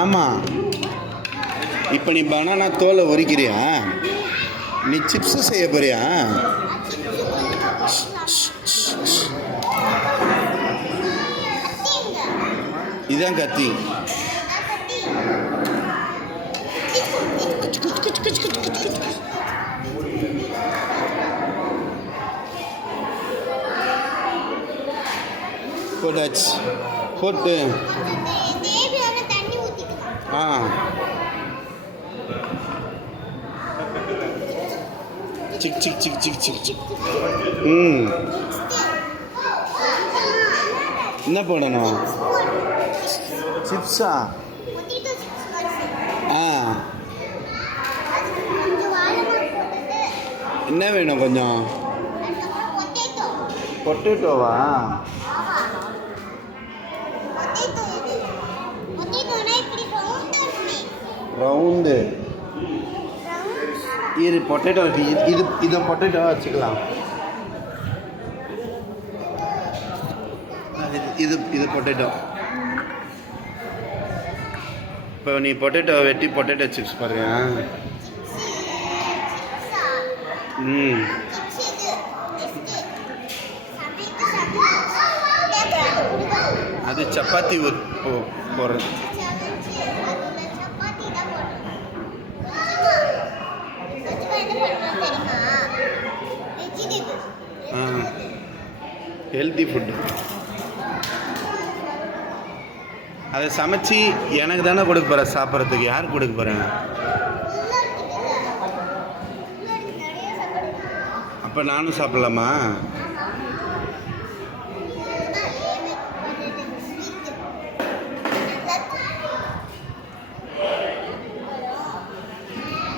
ஆமாம். இப்போ நீ பனானா தோலை உரிக்கிறியா? நீ சிப்ஸு செய்ய போறியா? இதான் கத்தி. போட்டாச்சு. போட்டு ஆ சிக் சிக் சிக் சிக் சிக் சிக். என்ன போடணும்? சிப்ஸா? ஆ என்ன வேணும் கொஞ்சம்? பொட்டேட்டோவா? ரவுண்டு இது பொட்டேட்டோ. இது பொட்டேட்டோ வச்சுக்கலாம். இது பொட்டேட்டோ. இப்போ நீ பொட்டேட்டோ வெட்டி பொட்டேட்டோ சிப்ஸ் பாருங்க. அது சப்பாத்தி போடுறது. Healthy food. அதை சமைச்சு எனக்கு தானே கொடுக்க போகிறேன் சாப்பிட்றதுக்கு. யார் கொடுக்க போகிறேன்? அப்போ நானும் சாப்பிட்லாமா?